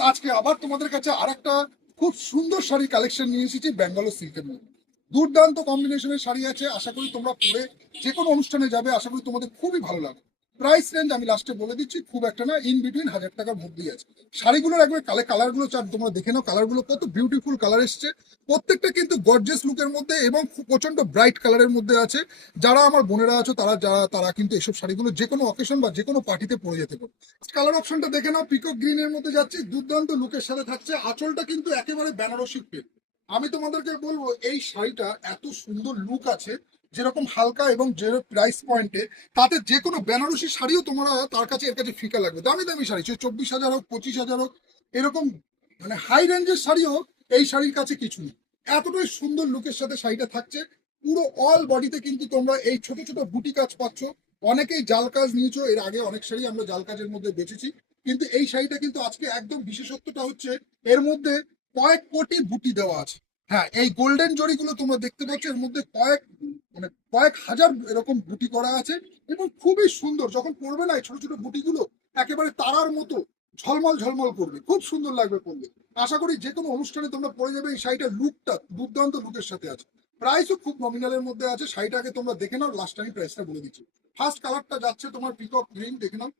আজকে আবার তোমাদের কাছে আর একটা খুব সুন্দর শাড়ি কালেকশন নিয়ে এসেছি ব্যাঙ্গালোর সিল্কের মধ্যে দুর্দান্ত কম্বিনেশনের শাড়ি আছে, আশা করি তোমরা পরে যে কোনো অনুষ্ঠানে যাবে, আশা করি তোমাদের খুবই ভালো লাগবে। প্রাইস রেঞ্জ আমি লাস্টে বলে দিচ্ছি, খুব একটা না ইন বিটুইন হাজার টাকার মধ্যেই আছে। শাড়িগুলোর একবার কালে কালারগুলো চার তোমরা দেখে নাও কালারগুলো কত বিউটিফুল কালার এসছে। প্রত্যেকটা কিন্তু গর্জেস লুকের মধ্যে এবং প্রচণ্ড ব্রাইট কালারের মধ্যে আছে। যারা আমার বোনেরা আছো, তারা যারা তারা কিন্তু এসব শাড়িগুলো যে কোনো অকেশন বা যে কোনো পার্টিতে পরে যেতে পারে। কালার অপশনটা দেখে নাও পিকক গ্রিনের মধ্যে যাচ্ছে, দুর্দান্ত লুকের সাথে থাকছে। আঁচলটা কিন্তু একেবারে বেনারসি পেন আমি তোমাদেরকে বলব, এই শাড়িটা এত সুন্দর লুক আছে যেরকম হালকা এবং যে প্রাইস পয়েন্টে তাতে যে কোনো বেনারসি শাড়িও তোমরা তার কাছে, এর কাছে ফিকা লাগবে। দামি দামি শাড়ি, সে চব্বিশ হাজার হোক, পঁচিশ হাজার হোক, এরকম মানে হাই রেঞ্জের শাড়িও এই শাড়ির কাছে কিছু নেই। এতটাই সুন্দর লুকের সাথে শাড়িটা থাকছে। পুরো অল বডিতে কিন্তু তোমরা এই ছোট ছোট বুটি কাজ পাচ্ছ। অনেকেই জাল কাজ নিয়েছো, এর আগে অনেক শাড়ি আমরা জাল কাজের মধ্যে বেচেছি কিন্তু এই শাড়িটা কিন্তু আজকে একদম বিশেষত্বটা হচ্ছে, এর মধ্যে কয়েক কোটি বুটি দেওয়া আছে। হ্যাঁ এই গোল্ডেন জরিগুলো তোমরা দেখতে পাচ্ছ, এর মধ্যে কয়েক মানে কয়েক হাজার এরকম বুটি করা আছে এবং খুবই সুন্দর। যখন পরবে না এই ছোট ছোট বুটিগুলো একেবারে তারার মতো ঝলমল ঝলমল করবে, খুব সুন্দর লাগবে পরলে। আশা করি যে কোনো অনুষ্ঠানে তোমরা পরে যাবে, এই শাড়িটার লুকটা দুর্দান্ত লুকের সাথে আছে। প্রাইসও খুব নমিনালের মধ্যে আছে শাড়িটাকে তোমরা দেখে নাও লাস্ট আমি প্রাইসটা বলে দিচ্ছি। ফার্স্ট কালারটা যাচ্ছে তোমার পিকক গ্রিন দেখে নাও।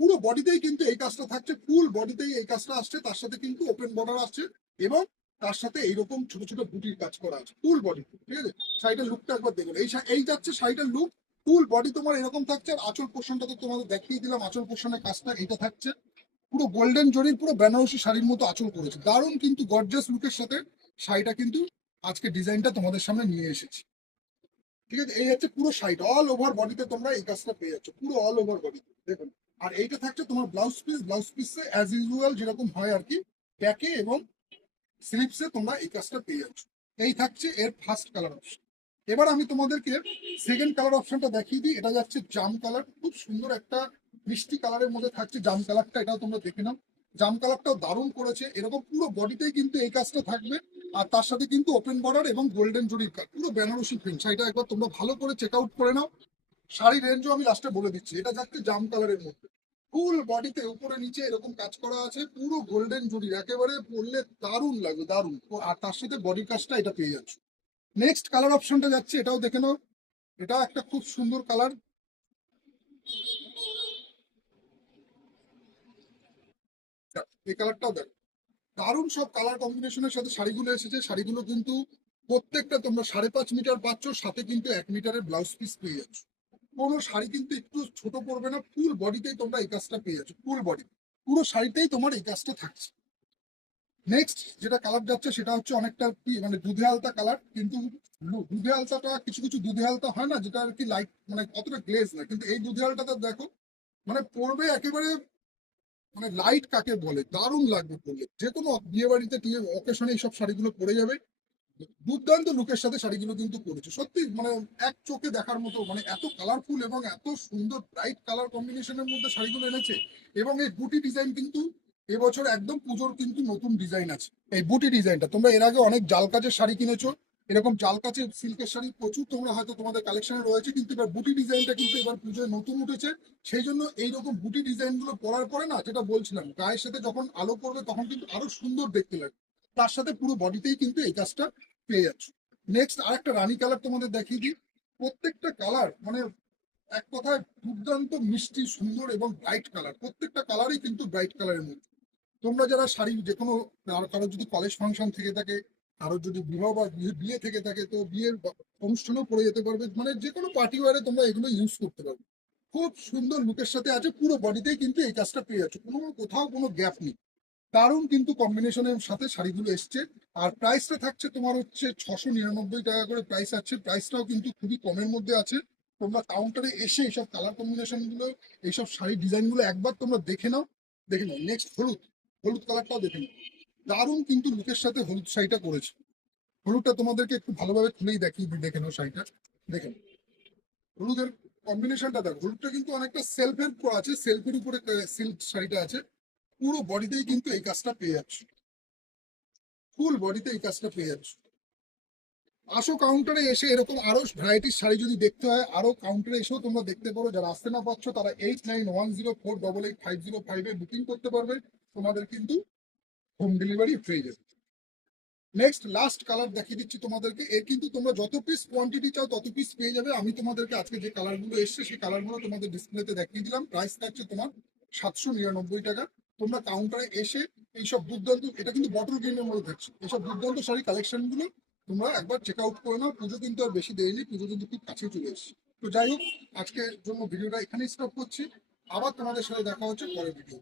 পুরো বডিতেই কিন্তু এই কাজটা থাকছে ফুল বডিতেই এই কাজটা আসছে, তার সাথে কিন্তু ওপেন বর্ডার আসছে এবং তার সাথে এইরকম ছোট ছোট বুটির কাজ করা আছে ফুল বডি ঠিক আছে? শাড়িটার লুকটা একবার দেখুন এই এই যাচ্ছে শাড়িটার লুক ফুল বডি তোমার এরকম থাকছে। আর আঁচল পোর্শনটা তো তোমাদের দেখিয়ে দিলাম, আঁচল পোর্শনের কাজটা এটা থাকছে। পুরো গোল্ডেন জরির, পুরো বেনারসি শাড়ির মতো আঁচল করেছে। দারুণ কিন্তু গর্জাস লুকের সাথে শাড়িটা কিন্তু আজকে ডিজাইনটা তোমাদের সামনে নিয়ে এসেছি। ঠিক আছে? এই হচ্ছে পুরো শাড়িটা। অল ওভার বডিতে তোমরা এই কাজটা পেয়ে যাচ্ছ। পুরো অল ওভার বডিতে দেখুন। আর এইটা থাকছে তোমার ব্লাউজ পিস ব্লাউজ পিসে অ্যাজ ইউজুয়াল যেরকম হয় আর কি ব্যাকে এবং স্লিপসে তোমরা এই কাজটা পেয়ে যাচ্ছ। এই থাকছে এর ফার্স্ট কালার অপশন এবার আমি তোমাদেরকে সেকেন্ড কালার অপশনটা দেখিয়ে দিই। এটা যাচ্ছে জাম কালার খুব সুন্দর একটা মিষ্টি কালারের মধ্যে থাকছে জাম কালারটা এটাও তোমরা দেখে নাও। জাম কালারটাও দারুণ করেছে। এরকম পুরো বডিতেই কিন্তু এই কাজটা থাকবে। আর তার সাথে কিন্তু ওপেন বর্ডার এবং গোল্ডেন জরির কাজ পুরো বেনারসি প্রিন্ট শাড়িটা একবার তোমরা ভালো করে চেক আউট করে নাও। শাড়ির রেঞ্জও আমি লাস্টে বলে দিচ্ছি। এটা যাচ্ছে জাম কালারের মধ্যে। ফুল বডিতে উপরে নিচে এরকম কাজ করা আছে, পুরো গোল্ডেন জুড়ি একেবারে পরলে দারুণ লাগবে, দারুণ। আর তার সাথে বডি কাজটা এটা পেয়ে যাচ্ছে। নেক্সট কালার অপশনটা যাচ্ছে, এটাও দেখে নাও। এটা একটা খুব সুন্দর কালার এই কালারটাও দেখো। দারুণ সব কালার কম্বিনেশনের সাথে শাড়িগুলো এসেছে। শাড়িগুলো কিন্তু প্রত্যেকটা তোমরা সাড়ে পাঁচ মিটার পাচ্ছ, সাথে কিন্তু এক মিটারের ব্লাউজ পিস পেয়ে যাচ্ছ। কোনো শাড়ি কিন্তু একটু ছোট পড়বে না ফুল বডিতেই তোমরা এই কাজটা পেয়ে যাচ্ছ ফুল বডি পুরো শাড়িতেই তোমার এই কাজটা থাকছে। নেক্সট যেটা কালার যাচ্ছে সেটা হচ্ছে অনেকটা কি মানে দুধে আলতা কালার কিন্তু দুধে আলতাটা কিছু কিছু দুধে আলতা হয় না, যেটা আর কি লাইট মানে অতটা গ্লেজ না, কিন্তু এই দুধে আলতাটা দেখো মানে পরবে একেবারে মানে লাইট কাকে বলে, দারুণ লাগবে পড়লে। যে কোনো বিয়ে বাড়িতে, টিয়ে অকেশনে এইসব শাড়িগুলো পরে যাবে। দুর্দান্ত লুকের সাথে শাড়িগুলো কিন্তু পরেছে। সত্যি মানে এক চোখে দেখার মতো মানে এত কালারফুল এবং এত সুন্দর ব্রাইট কালার কম্বিনেশনের মধ্যে শাড়িগুলো এনেছে। এবং এই বুটি ডিজাইন কিন্তু এবছর একদম পুজোর কিন্তু নতুন ডিজাইন আছে। এই বুটি ডিজাইনটা তোমরা এর আগে অনেক জাল কাজের শাড়ি কিনেছো। এরকম জাল কাজের সিল্কের শাড়ি প্রচুর তোমরা হয়তো তোমাদের কালেকশনে রয়েছে, কিন্তু এবার বুটি ডিজাইনটা কিন্তু এবার পুজোয় নতুন উঠেছে। সেই জন্য এইরকম বুটি ডিজাইনগুলো পরার পরে না, যেটা বলছিলাম, গায়ের সাথে যখন আলো পড়বে তখন কিন্তু আরও সুন্দর দেখতে লাগবে। তার সাথে পুরো বডিতেই কিন্তু এই কাজটা পেয়ে যাচ্ছ নেক্সট আরেকটা রানী কালার তোমাদের দেখিয়ে দিই। প্রত্যেকটা কালার মানে এক কথায় দুর্দান্ত, মিষ্টি, সুন্দর এবং ব্রাইট কালার প্রত্যেকটা কালারই কিন্তু ব্রাইট কালারের মধ্যে। তোমরা যারা শাড়ি যে কোনো কারও যদি কলেজ ফাংশন থেকে থাকে, কারোর যদি বিবাহ বা বিয়ে- থেকে থাকে, তো বিয়ের অনুষ্ঠানেও পরে যেতে পারবে। মানে যে কোনো পার্টি ওয়ারে তোমরা এগুলো ইউজ করতে পারবে। খুব সুন্দর লুকের সাথে আছে, পুরো বডিতেই কিন্তু এই কাজটা পেয়ে যাচ্ছে। কোনো কোথাও কোনো গ্যাপ নেই। দারুণ কিন্তু কম্বিনেশনের সাথে শাড়িগুলো এসছে। আর প্রাইসটা থাকছে তোমার হচ্ছে ছশো নিরানব্বই টাকা করে প্রাইস আছে। প্রাইসটাও কিন্তু খুবই কমের মধ্যে আছে। তোমরা কাউন্টারে এসে এইসব কালার কম্বিনেশনগুলো, এইসব শাড়ির ডিজাইনগুলো একবার তোমরা দেখে নাও। দেখে নাও। নেক্সট হলুদ। হলুদ কালারটাও দেখে নাও। দারুণ কিন্তু লুকের সাথে হলুদ শাড়িটা করেছে হলুদটা তোমাদেরকে একটু ভালোভাবে খুলেই দিই দেখে নাও শাড়িটা। দেখে নাও। হলুদের কম্বিনেশনটা দেখো। হলুদটা কিন্তু অনেকটা সেলফের আছে। সেলফের উপরে সিল্ক শাড়িটা আছে। পুরো বডিতেই কিন্তু এই কাজটা পেয়ে যাচ্ছ। ফুল বডিতে এই কাজটা পেয়ে যাচ্ছ। আসো কাউন্টারে এসে এরকম আরও ভ্যারাইটির শাড়ি যদি দেখতে হয়, আরও কাউন্টারে এসেও তোমরা দেখতে পারো। যারা আসতে না পারছ, তারা eight nine one zero four double eight five zero ফাইভে বুকিং করতে পারবে। তোমাদের কিন্তু হোম ডেলিভারি হয়ে যাবে নেক্সট লাস্ট কালার দেখিয়ে দিচ্ছি তোমাদেরকে। এর কিন্তু তোমরা যত পিস কোয়ান্টিটি চাও, তত পিস পেয়ে যাবে। আমি তোমাদেরকে আজকে যে কালারগুলো এসছে, সেই কালারগুলো তোমাদের ডিসপ্লেতে দেখিয়ে দিলাম। প্রাইস থাকছে তোমার সাতশো নিরানব্বই টাকা। তোমরা কাউন্টারে এসে এইসব দুর্দান্ত, এটা কিন্তু বটল গ্রিনের মধ্যে থাকছে এইসব দুর্দান্ত শাড়ি কালেকশনগুলো তোমরা একবার চেক আউট করে নাও। পুজো কিন্তু আর বেশি দেয়নি পুজো কিন্তু খুব কাছে চলে এসেছে। তো যাই হোক, আজকের জন্য ভিডিওটা এখানেই স্টপ করছি। আবার তোমাদের সাথে দেখা হচ্ছে পরের ভিডিও